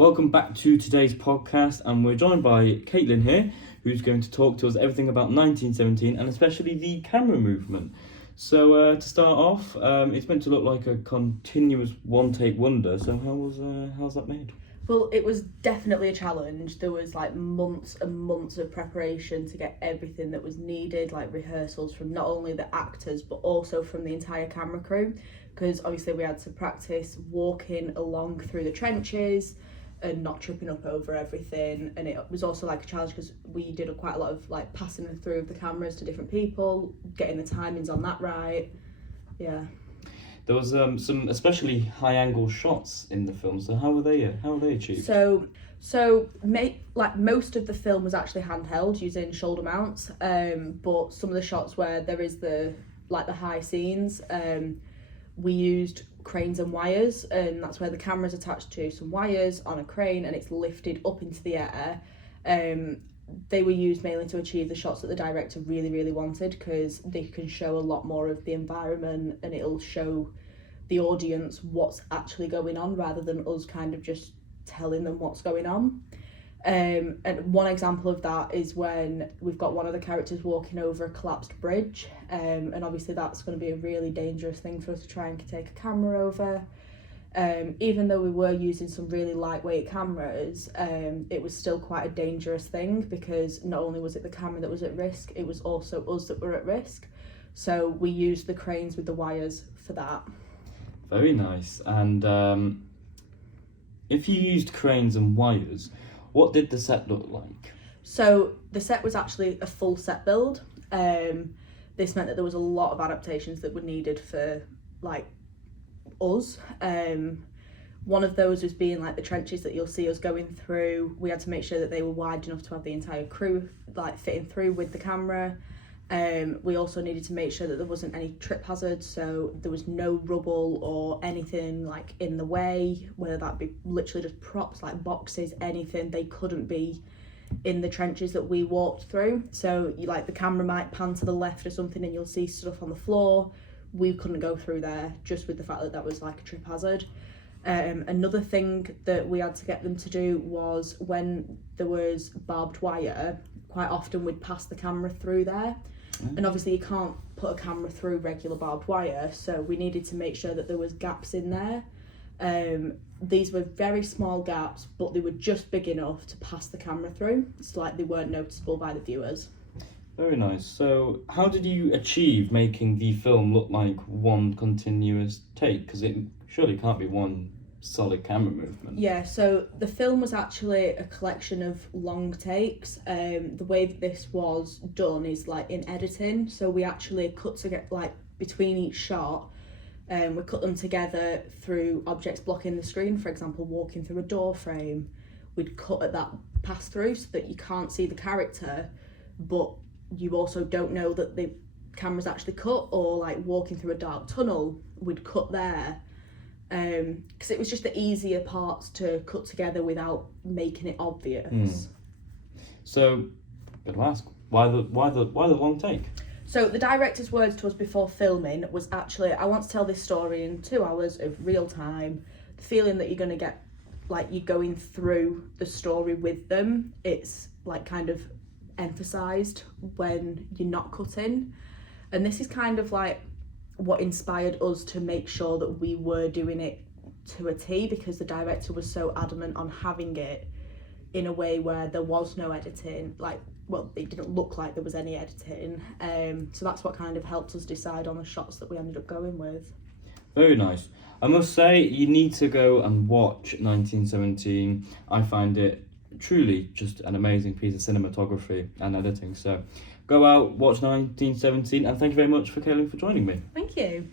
Welcome back to today's podcast, and we're joined by Caitlin here, who's going to talk to us everything about 1917 and especially the camera movement. So to start off, it's meant to look like a continuous one-take wonder. So how's that made? Well, it was definitely a challenge. There was like months and months of preparation to get everything that was needed, like rehearsals from not only the actors but also from the entire camera crew, because obviously we had to practice walking along through the trenches and not tripping up over everything. And it was also like a challenge because we did quite a lot of like passing through the cameras to different people, getting the timings on that right. Yeah. There was some especially high angle shots in the film. So how were they achieved? Like most of the film was actually handheld using shoulder mounts, but some of the shots where there is the high scenes, we used cranes and wires, and that's where the camera's attached to some wires on a crane and it's lifted up into the air. They were used mainly to achieve the shots that the director really wanted, because they can show a lot more of the environment and it'll show the audience what's actually going on rather than us kind of just telling them what's going on. And one example of that is when we've got one of the characters walking over a collapsed bridge, and obviously that's going to be a really dangerous thing for us to try and take a camera over. Even though we were using some really lightweight cameras, it was still quite a dangerous thing, because not only was it the camera that was at risk, it was also us that were at risk. So we used the cranes with the wires for that. Very nice. And if you used cranes and wires, what did the set look like? So the set was actually a full set build. This meant that there was a lot of adaptations that were needed for like us. One of those was being like the trenches that you'll see us going through. We had to make sure that they were wide enough to have the entire crew like fitting through with the camera. We also needed to make sure that there wasn't any trip hazards, so there was no rubble or anything like in the way, whether that be literally just props like boxes, anything. They couldn't be in the trenches that we walked through. So you like the camera might pan to the left or something and you'll see stuff on the floor. We couldn't go through there, just with the fact that that was like a trip hazard. Another thing that we had to get them to do was when there was barbed wire, quite often we'd pass the camera through there. And obviously you can't put a camera through regular barbed wire, so we needed to make sure that there was gaps in there. These were very small gaps, but they were just big enough to pass the camera through, so like they weren't noticeable by the viewers. Very nice. So how did you achieve making the film look like one continuous take? Because it surely can't be one solid camera movement. Yeah, so the film was actually a collection of long takes. The way that this was done is like in editing, so we actually cut together like between each shot, we cut them together through objects blocking the screen. For example, walking through a door frame, we'd cut at that pass through so that you can't see the character, but you also don't know that the camera's actually cut. Or like walking through a dark tunnel, we'd cut there. Because it was just the easier parts to cut together without making it obvious. So, gotta ask, why the long take? So the director's words to us before filming was actually, I want to tell this story in 2 hours of real time. The feeling that you're going to get, like you're going through the story with them, it's like kind of emphasised when you're not cutting. And this is kind of like what inspired us to make sure that we were doing it to a T, because the director was so adamant on having it in a way where there was no editing, it didn't look like there was any editing. So that's what kind of helped us decide on the shots that we ended up going with. Very nice. I must say, you need to go and watch 1917. I find it truly just an amazing piece of cinematography and editing. So go out, watch 1917, and thank you very much for Caitlin for joining me. Thank you.